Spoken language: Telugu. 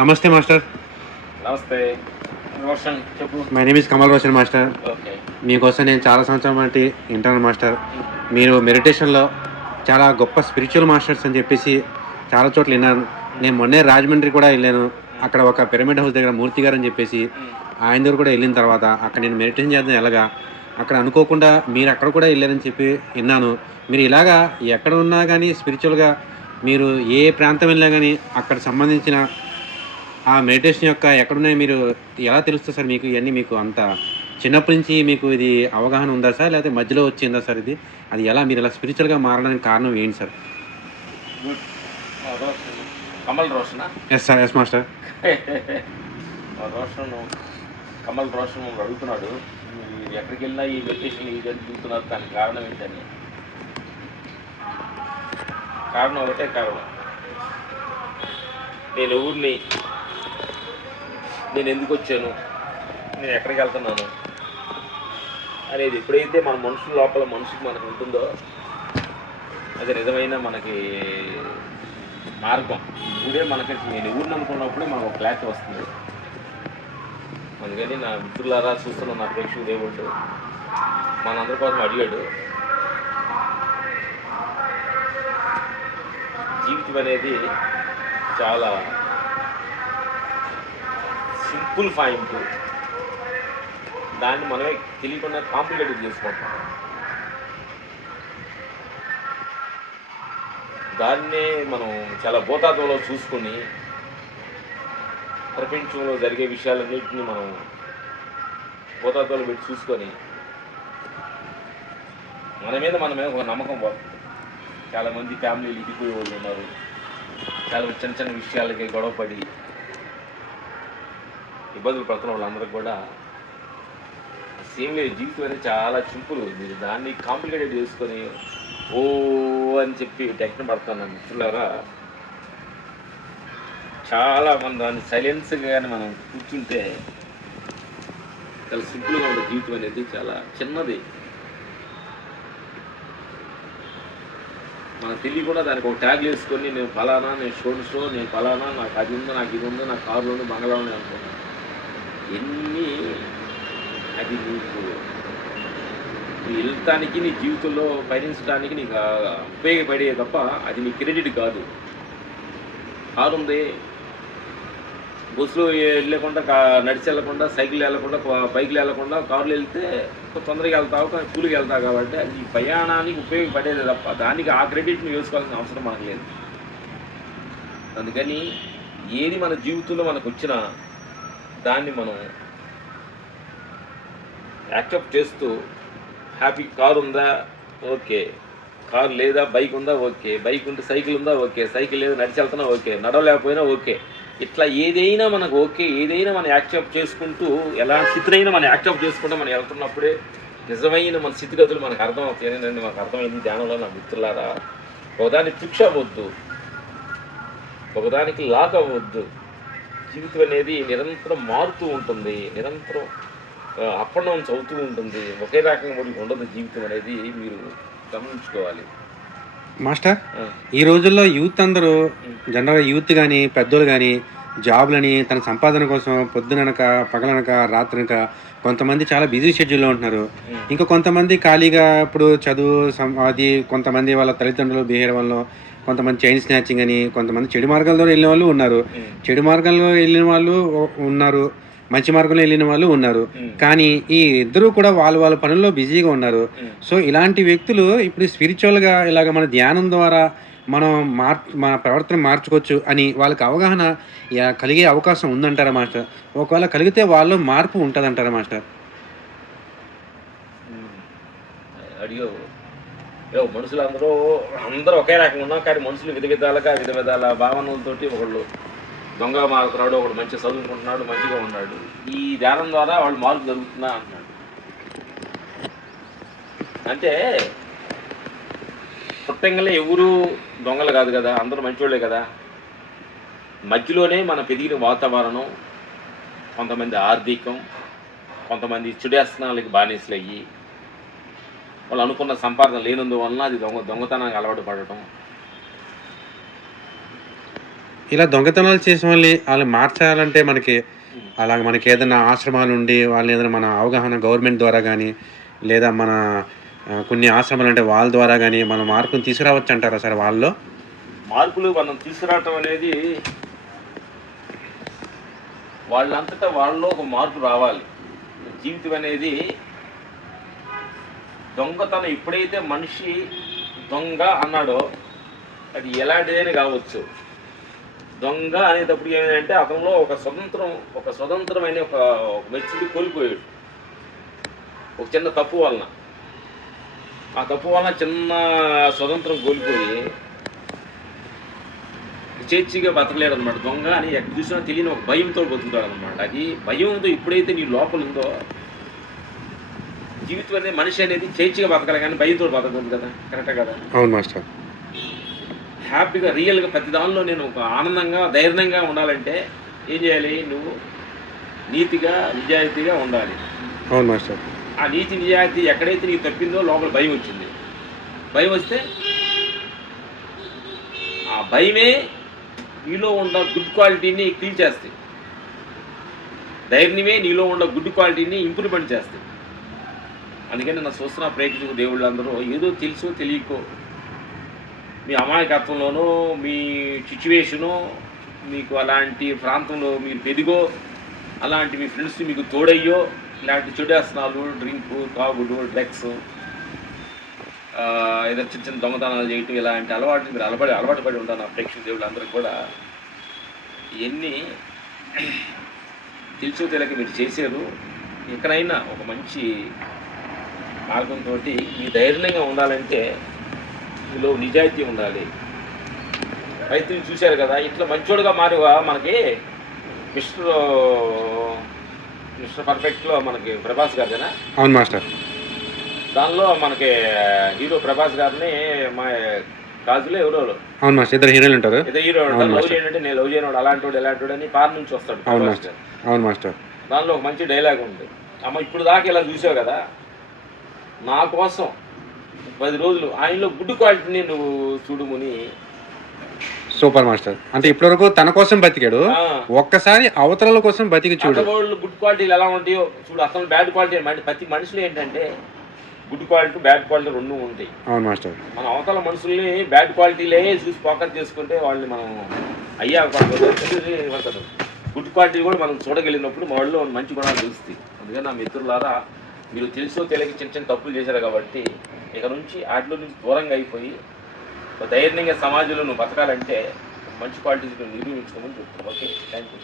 నమస్తే మాస్టర్. నమస్తే రోషన్, చెప్పు. My name is Kamal Roshan master. Okay. మీకోసం నేను చాలా సంవత్సరం బట్టి వింటాను మాస్టర్. మీరు మెడిటేషన్లో చాలా గొప్ప స్పిరిచువల్ మాస్టర్స్ అని చెప్పేసి చాలా చోట్ల విన్నాను. నేను మొన్నే రాజమండ్రి కూడా వెళ్ళాను. అక్కడ ఒక పిరమిడ్ హౌస్ దగ్గర మూర్తి గారు అని చెప్పేసి ఆయన దగ్గర కూడా వెళ్ళిన తర్వాత అక్కడ నేను మెడిటేషన్ చేద్దాం ఎలాగా అక్కడ అనుకోకుండా మీరు అక్కడ కూడా వెళ్ళారని చెప్పి విన్నాను. మీరు ఇలాగా ఎక్కడ ఉన్నా కానీ స్పిరిచువల్గా మీరు ఏ ప్రాంతం వెళ్ళినా కానీ అక్కడ సంబంధించిన ఆ మెడిటేషన్ యొక్క ఎక్కడున్నాయి మీరు ఎలా తెలుస్తుంది సార్ మీకు ఇవన్నీ? మీకు అంత చిన్నప్పటి నుంచి మీకు ఇది అవగాహన ఉందా సార్, లేకపోతే మధ్యలో వచ్చిందా సార్ ఇది? అది ఎలా మీరు ఇలా స్పిరిచువల్గా మారడానికి కారణం ఏంటి సార్? గుడ్. రోషన్, కమల్ రోషనా? Yes sir, yes master. Roshan, Kamal Roshan అడుగుతున్నాడు, మీరు ఎక్కడికి వెళ్ళినా ఈ మెడిటేషన్ ఇది చూస్తున్నారు, దానికి కారణం ఏంటని. కారణం ఒకటే కారణం, నేను ఊరిని, నేను ఎందుకు వచ్చాను, నేను ఎక్కడికి వెళ్తున్నాను అనేది ఎప్పుడైతే మన మనుషుల లోపల మనిషికి మనకు ఉంటుందో అది నిజమైన మనకి మార్గం. ఊరే మనకి, నేను ఊరిని అనుకున్నప్పుడే మనకు ఒక క్లారిటీ వస్తుంది. అందుకని నా మిత్రులారా, చూస్తున్న నా ప్రేక్షకుడు దేవుడు మనందరి కోసం అడిగాడు. జీవితం అనేది చాలా సింపుల్ పాయింట్, దాన్ని మనమే తెలియకుండా కాంప్లికేటెడ్ చేసుకుంటాం. దాన్నే మనం చాలా భూతాత్మలో చూసుకొని ప్రపంచంలో జరిగే విషయాలన్నింటినీ మనం భూతాత్మలో పెట్టి చూసుకొని మన మీద ఒక నమ్మకం పోతుంది. చాలామంది ఫ్యామిలీలు ఇడిపోయే వాళ్ళు ఉన్నారు. చాలా చిన్న చిన్న విషయాలకి గొడవపడి ఇబ్బందులు పడుతున్న వాళ్ళందరికీ కూడా సేమ్ లేదు. జీవితం అనేది చాలా సింపుల్. మీరు దాన్ని కాంప్లికేటెడ్ చేసుకొని ఓ అని చెప్పి టెన్షన్ పడుతున్నాను మిత్రులారా. చాలా మనం దాన్ని సైలెన్స్గా కానీ మనం కూర్చుంటే చాలా సింపుల్గా ఉండే జీవితం అనేది చాలా చిన్నది. మనకు తెలియకుండా దానికి ఒక ట్యాగ్ వేసుకొని నేను ఫలానా, నేను షో నేను ఫలానా, నాకు అది ఉందో, నాకు ఇది ఉందో, నాకు కారులో ఉంది, బంగ్లా ఉంది అనుకున్నాను. ఎన్ని అది నీకు వెళ్తానికి, నీ జీవితంలో పయనించడానికి నీకు ఉపయోగపడే తప్ప అది నీ క్రెడిట్ కాదు. కారు ఉంది, బస్సులో వెళ్ళకుండా, నడిచి వెళ్ళకుండా, సైకిల్ వెళ్ళకుండా, బైక్లు వెళ్ళకుండా కారులో వెళ్తే తొందరగా వెళ్తావు, కూలికి వెళ్తావు. కాబట్టి అది ప్రయాణానికి ఉపయోగపడేది తప్ప దానికి ఆ క్రెడిట్ని వేసుకోవాల్సిన అవసరం మనకు లేదు. అందుకని ఏది మన జీవితంలో మనకు వచ్చినా దాన్ని మనం యాక్సెప్ట్ చేస్తూ హ్యాపీ. కారు ఉందా, ఓకే. కారు లేదా, బైక్ ఉందా, ఓకే. బైక్ ఉంటే సైకిల్ ఉందా, ఓకే. సైకిల్ లేదా, నడిచి వెళ్తున్నా, ఓకే. నడవలేకపోయినా ఓకే. ఇట్లా ఏదైనా మనకు ఓకే, ఏదైనా మనం యాక్సెప్ట్ చేసుకుంటూ, ఎలాంటి స్థితినైనా మనం యాక్సెప్ట్ చేసుకుంటూ మనం వెళ్తున్నప్పుడే నిజమైన మన స్థితిగతులు మనకు అర్థం అవుతాయి. ఏంటంటే మనకు అర్థమైంది ధ్యానంలో నా మిత్రులారా. ఒకదానికి ఫిక్స్ అవ్వద్దు, ఒకదానికి లాక్ అవ్వద్దు. జీవితం అనేది నిరంతరం మారుతూ ఉంటుంది, నిరంతరం అప్ అండ్ డౌన్స్ అవుతూ ఉంటుంది. ఒకే రకంగా ఉండదు జీవితం అనేది, మీరు గమనించుకోవాలి మాస్టర్. ఈ రోజుల్లో యూత్ అందరూ జనరల్గా యూత్ కానీ పెద్దోళ్ళు కానీ జాబులని తన సంపాదన కోసం పొద్దుననక పగలనక రాత్రనక కొంతమంది చాలా బిజీ షెడ్యూల్లో ఉంటున్నారు. ఇంకా కొంతమంది ఖాళీగా ఇప్పుడు చదువు అది, కొంతమంది వాళ్ళ తల్లిదండ్రులు బిహేవియర్ వల్ల కొంతమంది చైన్ స్నాచింగ్ అని, కొంతమంది చెడు మార్గాల్లో వెళ్ళిన వాళ్ళు ఉన్నారు, చెడు మార్గాల్లో వెళ్ళిన వాళ్ళు ఉన్నారు, మంచి మార్గంలో వెళ్ళిన వాళ్ళు ఉన్నారు. కానీ ఈ ఇద్దరు కూడా వాళ్ళ పనుల్లో బిజీగా ఉన్నారు. సో ఇలాంటి వ్యక్తులు ఇప్పుడు స్పిరిచువల్గా ఇలాగ మన ధ్యానం ద్వారా మనం మన ప్రవర్తన మార్చుకోవచ్చు అని వాళ్ళకి అవగాహన కలిగే అవకాశం ఉందంటారా మాస్టర్? ఒకవేళ కలిగితే వాళ్ళు మార్పు ఉంటుందంటారా మాస్టర్? అడిగో మనుషులందరూ అందరూ ఒకే రకంగా ఉన్నాం, కానీ మనుషులు విధ విధాల భావనలతోటి ఒకళ్ళు దొంగ మారుతున్నాడు, ఒకడు మంచిగా చదువుకుంటున్నాడు, మంచిగా ఉన్నాడు. ఈ ధ్యానం ద్వారా వాళ్ళు మార్పు జరుగుతుందా అంటున్నాడు. అంటే పుట్టంగానే ఎవరు దొంగలు కాదు కదా, అందరూ మంచివాళ్ళే కదా. మధ్యలోనే మన పెరిగిన వాతావరణం, కొంతమంది ఆర్థికం, కొంతమంది చెడేస్తనాలకి బానిసలు అయ్యి వాళ్ళు అనుకున్న సంపాదన లేనందువలన అది దొంగతనానికి అలవాటు పడటం, ఇలా దొంగతనాలు చేసిన వాళ్ళు మార్చాలంటే మనకి అలాగ మనకి ఏదైనా ఆశ్రమాలు ఉండి వాళ్ళని ఏదైనా మన అవగాహన గవర్నమెంట్ ద్వారా కానీ లేదా మన కొన్ని ఆశ్రమాలు అంటే వాళ్ళ ద్వారా కానీ మన మార్పుని తీసుకురావచ్చు అంటారా సార్ వాళ్ళలో? మార్పులు మనం తీసుకురావటం అనేది వాళ్ళంతటా వాళ్ళలో ఒక మార్పు రావాలి. జీవితం అనేది దొంగతనం ఎప్పుడైతే మనిషి దొంగ అన్నాడో అది ఎలాంటిదైనా కావచ్చు. దొంగ అనేటప్పుడు ఏమైందంటే అతనిలో ఒక స్వతంత్రమైన ఒక మెచ్యూరిటీ కోల్పోయాడు ఒక చిన్న తప్పు వలన. ఆ తప్పు వలన చిన్న స్వతంత్రం కోల్పోయి చేర్చిగా బతకలేడు అనమాట. దొంగ అని ఎక్కడ చూసినా తెలియని ఒక భయంతో బతుకుతాడు అనమాట. అది భయంతో ఎప్పుడైతే నీ లోపల ఉందో జీవితం అనేది మనిషి అనేది చేర్చిగా బతకాలి కానీ భయంతో బతకదు కదా. కరెక్టే కదా? అవును మాస్టర్. హ్యాపీగా రియల్గా ప్రతి దానిలో నేను ఒక ఆనందంగా ధైర్యంగా ఉండాలంటే ఏం చేయాలి? నువ్వు నీతిగా నిజాయితీగా ఉండాలి. అవును మాస్టర్. ఆ నీతి నిజాయితీ ఎక్కడైతే నీకు తప్పిందో లోపల భయం వచ్చింది. భయం వస్తే ఆ భయమే నీలో ఉన్న గుడ్ క్వాలిటీని కిల్ చేస్తాయి. ధైర్యమే నీలో ఉన్న గుడ్ క్వాలిటీని ఇంప్రూవ్మెంట్ చేస్తాయి. అందుకని నా చూస్తున్న ప్రేక్షకు దేవుళ్ళందరూ ఏదో తెలుసో తెలియకో మీ అమాయకత్వంలోనూ మీ సిచ్యువేషను మీకు అలాంటి ప్రాంతంలో మీరు పెరిగో అలాంటి మీ ఫ్రెండ్స్ మీకు తోడయ్యో ఇలాంటి చెడేస్తనాలు డ్రింకు తాగుడు డ్రగ్స్ ఏదో చిన్న చిన్న దొంగతనాలు చేయటం ఇలాంటి అలవాటు మీరు అలవాటు పడి ఉంటారు. నా ప్రేక్షక దేవుళ్ళందరూ కూడా ఇవన్నీ తెలుసో తెలియక మీరు చేశారు. ఎక్కడైనా ఒక మంచి మార్గంతో మీ ధైర్యంగా ఉండాలంటే మీలో నిజాయితీ ఉండాలి. రైతులు చూశారు కదా ఇట్లా మంచోడుగా మారుగా మనకి మిస్టర్ పర్ఫెక్ట్లో మనకి ప్రభాస్ గారిదేనా? అవును మాస్టర్. దానిలో మనకి హీరో ప్రభాస్ గారిని మా కాజులో ఎవరో అవును మాస్టర్ ఇద్దరు హీరోలు ఉంటారు. ఇద్దరు హీరో లవ్ చేయండి నేను లవ్ చేయను అలాంటి వాడు ఎలాంటి వాడు అని పార్ నుంచి వస్తాడు. అవును మాస్టర్. అవును మాస్టర్. దానిలో ఒక మంచి డైలాగ్ ఉంది. అమ్మ ఇప్పుడు దాకా ఇలా చూసావు కదా నా కోసం 10 రోజులు ఆయనలో గుడ్ క్వాలిటీని నువ్వు చూడుముని. Super master. అంటే ఇప్పటివరకు తన కోసం బతికాడు, ఒక్కసారి అవతల కోసం బతికి చూడు. వాళ్ళు గుడ్ క్వాలిటీలు ఎలా ఉంటాయో చూడు. అసలు బ్యాడ్ క్వాలిటీ ప్రతి మనుషులు ఏంటంటే గుడ్ క్వాలిటీ బ్యాడ్ క్వాలిటీ రెండు ఉంటాయి. అవును మాస్టర్. మన అవతల మనుషుల్ని బ్యాడ్ క్వాలిటీలే చూసి ఫోకస్ చేసుకుంటే వాళ్ళని మనం అయ్యాకూడదు. గుడ్ క్వాలిటీ కూడా మనం చూడగలిగినప్పుడు మా వాళ్ళు మంచి గుణాలు తెలుస్తాయి. అందుకని నా మిత్రులారా మీరు తెలుసో తెలియక చిన్న చిన్న తప్పులు చేశారు కాబట్టి ఇక నుంచి వాటిలో నుంచి దూరంగా అయిపోయి ధైర్యంగా సమాజంలో నువ్వు బతకాలంటే మంచి క్వాలిటీస్ నిరూపించుకోమని చెప్తాను. Okay, thank you.